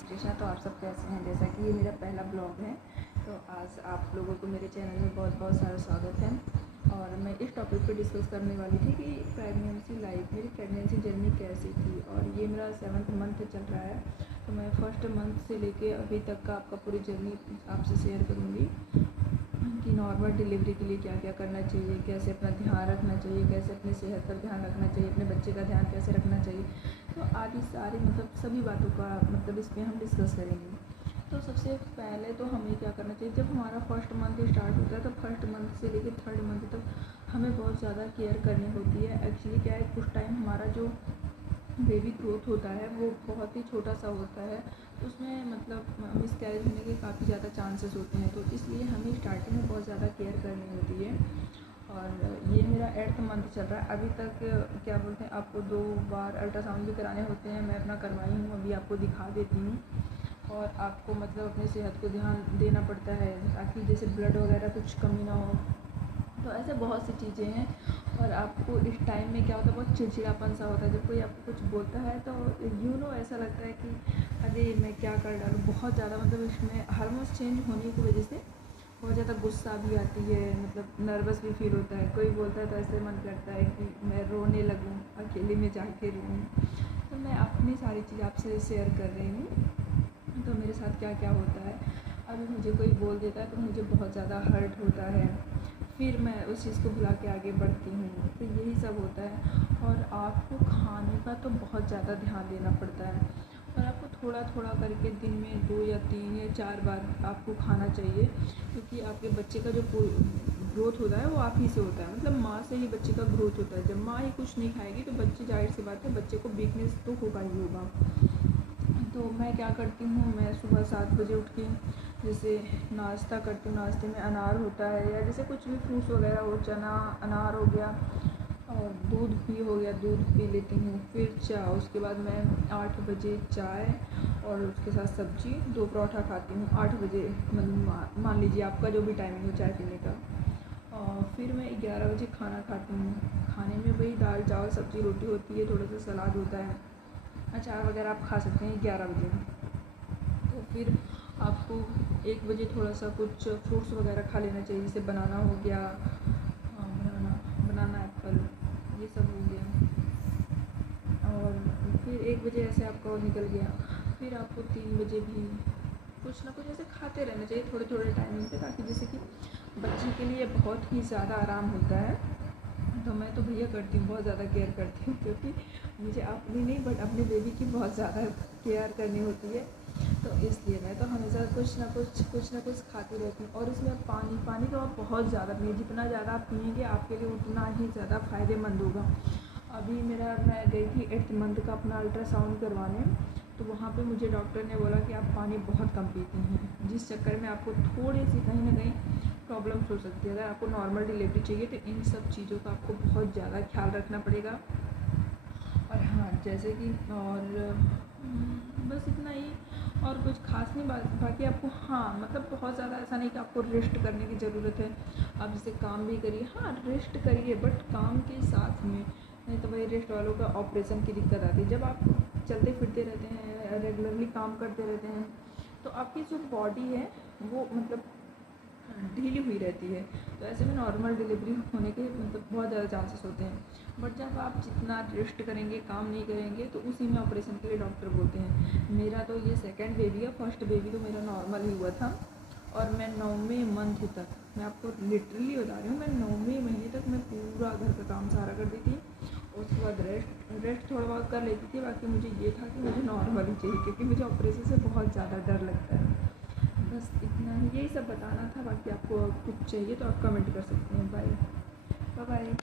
श्री कृष्णा। तो आप सब कैसे हैं? जैसा कि ये मेरा पहला ब्लॉग है, तो आज आप लोगों को मेरे चैनल में बहुत बहुत सारा स्वागत है। और मैं इस टॉपिक पे डिस्कस करने वाली थी कि प्रेगनेंसी लाइफ, मेरी प्रेगनेंसी जर्नी कैसी थी। और ये मेरा 7th मंथ चल रहा है, तो मैं फर्स्ट मंथ से लेके अभी तक का आपका पूरी जर्नी आपसे शेयर करूँगी कि नॉर्मल डिलीवरी के लिए क्या क्या करना चाहिए, कैसे अपना ध्यान रखना चाहिए, कैसे अपनी सेहत पर ध्यान रखना चाहिए, अपने बच्चे का ध्यान कैसे रखना चाहिए। तो आदि सारी सभी बातों का इस पर हम डिस्कस करेंगे। तो सबसे पहले तो हमें क्या करना चाहिए, जब हमारा फर्स्ट मंथ स्टार्ट होता है तो फर्स्ट मंथ से लेकर 3rd मंथ तक हमें बहुत ज़्यादा केयर करनी होती है। एक्चुअली क्या है, कुछ टाइम हमारा जो बेबी ग्रोथ होता है वो बहुत ही छोटा सा होता है, तो उसमें मिसकैरेज होने के काफ़ी ज़्यादा चांसेस होते हैं। तो इसलिए हमें स्टार्टिंग में बहुत ज़्यादा केयर करनी होती है। और ये मेरा 8th मंथ चल रहा है। अभी तक क्या बोलते हैं, आपको 2 बार अल्ट्रासाउंड भी कराने होते हैं, मैं अपना करवाई हूँ, अभी आपको दिखा देती हूँ। और आपको अपनी सेहत को ध्यान देना पड़ता है ताकि जैसे ब्लड वगैरह कुछ कमी ना हो। तो ऐसे बहुत सी चीज़ें हैं। और आपको इस टाइम में क्या होता है, बहुत चिड़चिड़ापन सा होता है। जब कोई आपको कुछ बोलता है तो ऐसा लगता है कि अरे मैं क्या कर डालूँ। बहुत ज़्यादा इसमें हार्मोन्स चेंज होने की वजह से बहुत ज़्यादा गुस्सा भी आती है, नर्वस भी फील होता है। कोई बोलता है तो ऐसे मन करता है कि मैं रोने लगूँ, अकेले में जाके रोऊँ। तो मैं अपनी सारी चीज़ आपसे शेयर कर रही हूँ। तो मेरे साथ क्या क्या होता है, अभी मुझे कोई बोल देता है तो मुझे बहुत ज़्यादा हर्ट होता है, फिर मैं उस चीज़ को भुला के आगे बढ़ती हूँ। तो यही सब होता है। और आपको खाने का तो बहुत ज़्यादा ध्यान देना पड़ता है। और आपको थोड़ा थोड़ा करके दिन में 2 या 3 या 4 बार आपको खाना चाहिए, क्योंकि आपके बच्चे का जो ग्रोथ होता है वो आप ही से होता है। माँ से ही बच्चे का ग्रोथ होता है। जब माँ ही कुछ नहीं खाएगी तो बच्चे, जाहिर सी बात है, बच्चे को वीकनेस तो होगा ही होगा। तो मैं क्या करती हूँ, मैं सुबह 7 बजे उठ के जैसे नाश्ता करती हूँ। नाश्ते में अनार होता है या जैसे कुछ भी फ्रूट्स वगैरह हो, चना, अनार हो गया, और दूध भी हो गया, दूध पी लेती हूँ। फिर चाय, उसके बाद मैं 8 बजे चाय और उसके साथ सब्जी, 2 पराठा खाती हूँ 8 बजे। मान लीजिए आपका जो भी टाइमिंग हो चाय पीने का। और फिर मैं 11 बजे खाना खाती हूँ। खाने में वही दाल चावल सब्जी रोटी होती है, थोड़ा सा सलाद होता है, अचार वगैरह आप खा सकते हैं 11 बजे। तो फिर आपको 1 बजे थोड़ा सा कुछ फ्रूट्स वगैरह खा लेना चाहिए, जैसे बनाना हो गया, बनाना एप्पल, ये सब हो गया। और फिर 1 बजे ऐसे आपका निकल गया। फिर आपको 3 बजे भी कुछ ना कुछ ऐसे खाते रहना चाहिए थोड़े थोड़े टाइमिंग पे, ताकि जैसे कि बच्चे के लिए बहुत ही ज़्यादा आराम होता है। तो मैं तो भैया करती हूँ, बहुत ज़्यादा केयर करती हूँ, क्योंकि मुझे अपनी नहीं बट अपने बेबी की बहुत ज़्यादा केयर करनी होती है। तो इसलिए मैं तो हमेशा कुछ ना कुछ खाती रहती हूँ। और इसमें पानी तो आप बहुत ज़्यादा पिए, जितना ज़्यादा आप पिएंगे आपके लिए उतना ही ज़्यादा फ़ायदेमंद होगा। अभी मैं गई थी 8th मंथ का अपना अल्ट्रासाउंड करवाने, तो वहाँ पे मुझे डॉक्टर ने बोला कि आप पानी बहुत कम पीती हैं, जिस चक्कर में आपको थोड़ी सी कहीं ना कहीं प्रॉब्लम्स हो सकती है। अगर आपको नॉर्मल डिलीवरी चाहिए तो इन सब चीज़ों का आपको बहुत ज़्यादा ख्याल रखना पड़ेगा। और हाँ, जैसे कि और बस इतना ही, और कुछ खास नहीं बाकी आपको बहुत ज़्यादा ऐसा नहीं कि आपको रेस्ट करने की ज़रूरत है। आप जैसे काम भी करिए, हाँ रेस्ट करिए, बट काम के साथ में, नहीं तो वही रेस्ट वालों का ऑपरेशन की दिक्कत आती है। जब आप चलते फिरते रहते हैं, रेगुलरली काम करते रहते हैं, तो आपकी जो बॉडी है वो ढीली हुई रहती है। तो ऐसे में नॉर्मल डिलीवरी होने के बहुत ज़्यादा चांसेस होते हैं। बट जब आप जितना रेस्ट करेंगे, काम नहीं करेंगे, तो उसी में ऑपरेशन के लिए डॉक्टर बोलते हैं। मेरा तो ये 2nd बेबी है, फर्स्ट बेबी तो मेरा नॉर्मल ही हुआ था। और मैं 9वें मंथ तक, मैं आपको लिटरली बता रही हूँ, मैं 9वें महीने तक मैं पूरा घर का काम सारा कर दी थी। उसके बाद रेस्ट थोड़ा बहुत कर लेती थी। बाकी मुझे ये था कि मुझे नॉर्मल ही चाहिए, क्योंकि मुझे ऑपरेशन से बहुत ज़्यादा डर लगता है। बस इतना ही, यही सब बताना था। बाकी आपको कुछ चाहिए तो आप कमेंट कर सकते हैं। Bye bye.